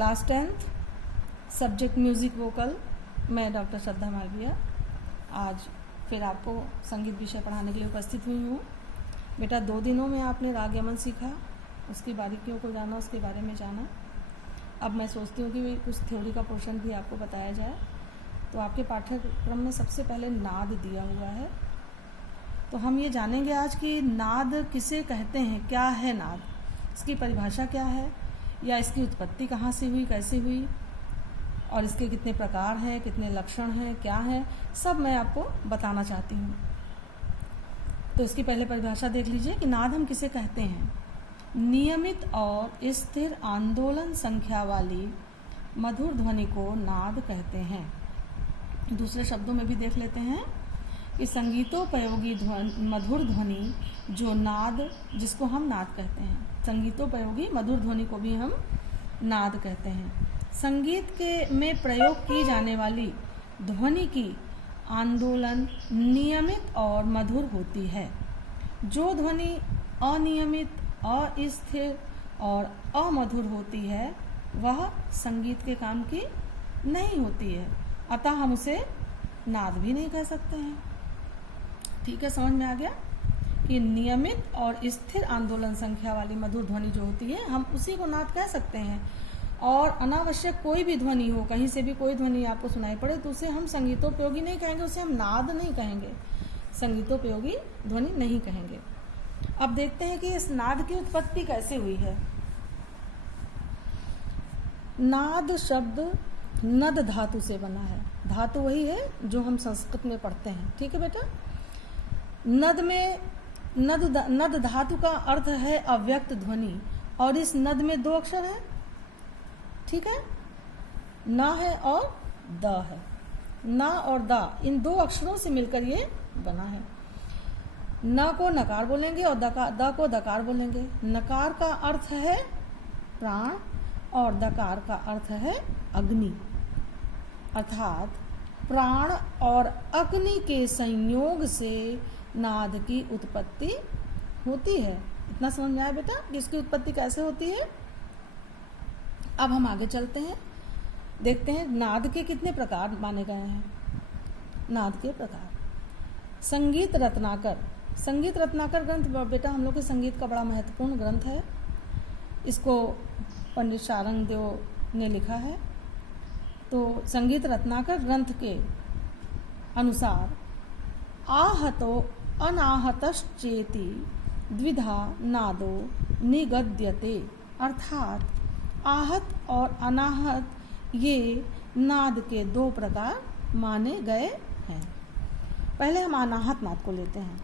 Class 10th subject music vocal. मैं doctor श्रद्धा मालविया आज फिर आपको संगीत विषय पढ़ाने के लिए उपस्थित हुई हूँ। बेटा 2 दिनों में आपने राग यमन सीखा, उसकी बारीकियों को जाना, उसके बारे में जाना। अब मैं सोचती हूँ कि कुछ थ्योरी का पोर्शन भी आपको बताया जाए। तो आपके पाठ्यक्रम में सबसे पहले नाद दिया हुआ है, तो हम ये जानेंगे आज कि नाद किसे कहते हैं, क्या है नाद, इसकी परिभाषा क्या है, या इसकी उत्पत्ति कहाँ से हुई, कैसे हुई, और इसके कितने प्रकार हैं, कितने लक्षण हैं, क्या हैं, सब मैं आपको बताना चाहती हूँ। तो इसकी पहले परिभाषा देख लीजिए कि नाद हम किसे कहते हैं। नियमित और स्थिर आंदोलन संख्या वाली मधुर ध्वनि को नाद कहते हैं। दूसरे शब्दों में भी देख लेते हैं कि संगीतोपयोगी मधुर ध्वनि जो नाद, जिसको हम नाद कहते हैं, संगीतोपयोगी मधुर ध्वनि को भी हम नाद कहते हैं। संगीत के में प्रयोग की जाने वाली ध्वनि की आंदोलन नियमित और मधुर होती है। जो ध्वनि अनियमित, अस्थिर और अमधुर होती है वह संगीत के काम की नहीं होती है, अतः हम उसे नाद भी नहीं कह सकते हैं। ठीक है, समझ में आ गया कि नियमित और स्थिर आंदोलन संख्या वाली मधुर ध्वनि जो होती है हम उसी को नाद कह सकते हैं। और अनावश्यक कोई भी ध्वनि हो, कहीं से भी कोई ध्वनि आपको सुनाई पड़े तो उसे हम संगीतोपयोगी नहीं कहेंगे, उसे हम नाद नहीं कहेंगे, संगीतोपयोगी ध्वनि नहीं कहेंगे। अब देखते हैं कि इस नाद की उत्पत्ति कैसे हुई है। नाद शब्द नद धातु से बना है। धातु वही है जो हम संस्कृत में पढ़ते हैं। ठीक है बेटा, नद में नद धातु का अर्थ है अव्यक्त ध्वनि, और इस नद में 2 अक्षर हैं। ठीक है, न है और द है। न और द, इन 2 अक्षरों से मिलकर ये बना है। न को नकार बोलेंगे और द को दकार बोलेंगे। नकार का अर्थ है प्राण और दकार का अर्थ है अग्नि, अर्थात प्राण और अग्नि के संयोग से नाद की उत्पत्ति होती है। इतना समझ में आया बेटा कि इसकी उत्पत्ति कैसे होती है। अब हम आगे चलते हैं, देखते हैं नाद के कितने प्रकार माने गए हैं। नाद के प्रकार। संगीत रत्नाकर ग्रंथ बेटा हम लोग के संगीत का बड़ा महत्वपूर्ण ग्रंथ है। इसको पंडित शारंग देव ने लिखा है। तो संगीत रत्नाकर ग्रंथ के अनुसार आहतो अनाहतश्चेति द्विधा नादो निगद्यते, अर्थात आहत और अनाहत ये नाद के 2 प्रकार माने गए हैं। पहले हम अनाहत नाद को लेते हैं।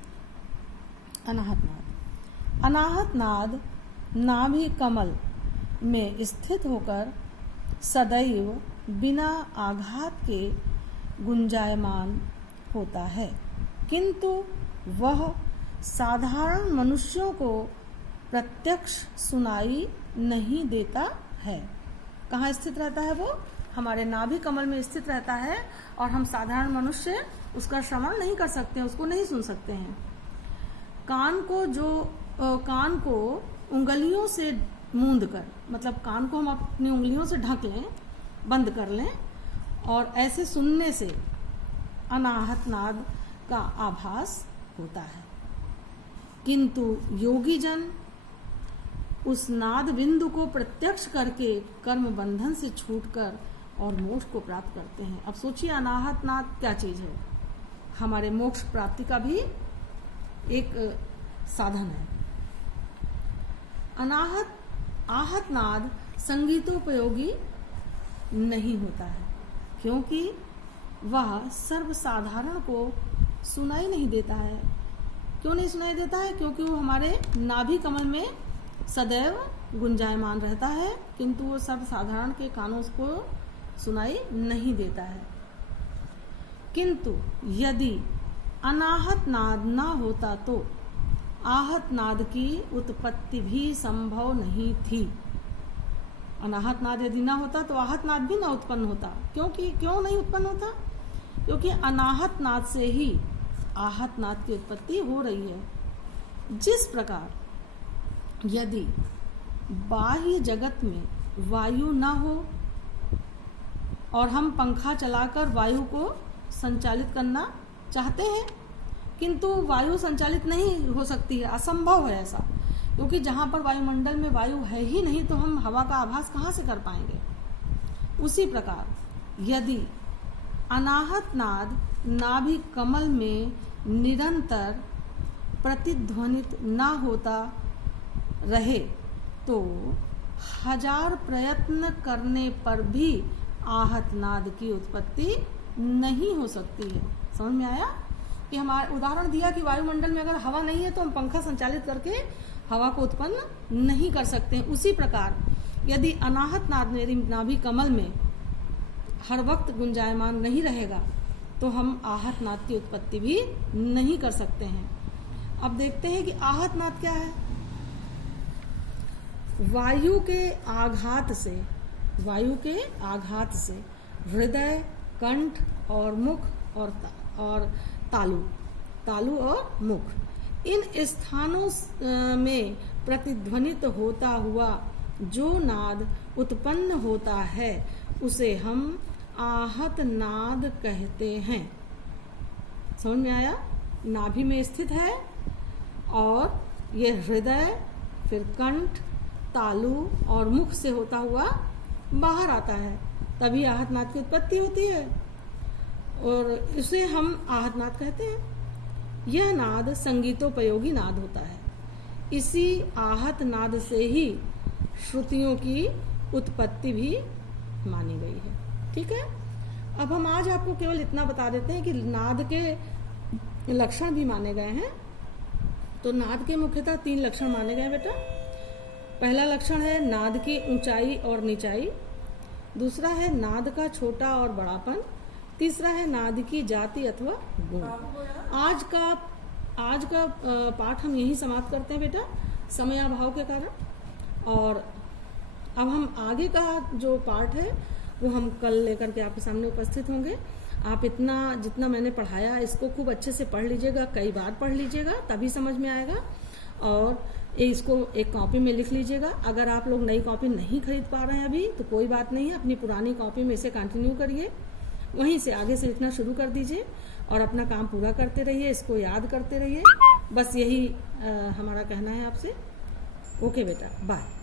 अनाहत नाद नाभि कमल में स्थित होकर सदैव बिना आघात के गुंजायमान होता है, किंतु वह साधारण मनुष्यों को प्रत्यक्ष सुनाई नहीं देता है। कहाँ स्थित रहता है वो? हमारे नाभि कमल में स्थित रहता है, और हम साधारण मनुष्य उसका श्रवण नहीं कर सकते हैं, उसको नहीं सुन सकते हैं। कान को उंगलियों से मूंद कर, मतलब कान को हम अपनी उंगलियों से ढक लें, बंद कर लें, और ऐसे सुनने से अनाहत नाद का आभास होता है। किंतु योगी जन उस नाद बिंदु को प्रत्यक्ष करके कर्म बंधन से छूटकर और मोक्ष को प्राप्त करते हैं। अब सोचिए अनाहत नाद क्या चीज है, हमारे मोक्ष प्राप्ति का भी एक साधन है। आहत नाद संगीतोपयोगी नहीं होता है, क्योंकि वह सर्वसाधारण को सुनाई नहीं देता है। क्यों नहीं सुनाई देता है? क्योंकि वो हमारे नाभि कमल में सदैव गुंजायमान रहता है, किंतु वो सर्वसाधारण के कानों को सुनाई नहीं देता है। किंतु यदि अनाहत नाद न होता तो आहत नाद की उत्पत्ति भी संभव नहीं थी। अनाहत नाद यदि ना होता तो आहत नाद भी ना उत्पन्न होता। क्यों नहीं उत्पन्न होता? क्योंकि अनाहत नाद से ही आहत नाद की उत्पत्ति हो रही है। जिस प्रकार यदि बाह्य जगत में वायु ना हो और हम पंखा चलाकर वायु को संचालित करना चाहते हैं, किंतु वायु संचालित नहीं हो सकती है, असंभव है ऐसा, क्योंकि जहाँ पर वायुमंडल में वायु है ही नहीं तो हम हवा का आभास कहाँ से कर पाएंगे। उसी प्रकार यदि अनाहत नाद नाभि कमल में निरंतर प्रतिध्वनित ना होता रहे तो 1000 प्रयत्न करने पर भी आहत नाद की उत्पत्ति नहीं हो सकती है। समझ में आया कि हमारा उदाहरण दिया कि वायुमंडल में अगर हवा नहीं है तो हम पंखा संचालित करके हवा को उत्पन्न नहीं कर सकते हैं। उसी प्रकार यदि अनाहत नाद मेरी नाभि कमल में हर वक्त गुंजायमान नहीं रहेगा तो हम आहत नाद की उत्पत्ति भी नहीं कर सकते हैं। अब देखते हैं कि आहत नाद क्या है। वायु के आघात से हृदय, कंठ और मुख और तालु और मुख, इन स्थानों में प्रतिध्वनित होता हुआ जो नाद उत्पन्न होता है उसे हम आहत नाद कहते हैं। समझ में आया? नाभि में स्थित है और ये हृदय, फिर कंठ, तालु और मुख से होता हुआ बाहर आता है, तभी आहत नाद की उत्पत्ति होती है और इसे हम आहत नाद कहते हैं। यह नाद संगीतोपयोगी नाद होता है। इसी आहत नाद से ही श्रुतियों की उत्पत्ति भी मानी गई है। ठीक है, अब हम आज आपको केवल इतना बता देते हैं कि नाद के लक्षण भी माने गए हैं। तो नाद के मुख्यतः 3 लक्षण माने गए बेटा। पहला लक्षण है नाद की ऊंचाई और निचाई, दूसरा है नाद का छोटा और बड़ापन, तीसरा है नाद की जाति अथवा गुण। आज का पाठ हम यही समाप्त करते हैं बेटा, समय अभाव के कारण। और अब हम आगे का जो पाठ है वो हम कल लेकर के आपके सामने उपस्थित होंगे। आप जितना मैंने पढ़ाया इसको खूब अच्छे से पढ़ लीजिएगा, कई बार पढ़ लीजिएगा, तभी समझ में आएगा। और इसको एक कॉपी में लिख लीजिएगा। अगर आप लोग नई कॉपी नहीं खरीद पा रहे हैं अभी तो कोई बात नहीं है, अपनी पुरानी कॉपी में इसे कंटिन्यू करिए, वहीं से आगे से लिखना शुरू कर दीजिए और अपना काम पूरा करते रहिए, इसको याद करते रहिए। बस यही हमारा कहना है आपसे। ओके बेटा, बाय।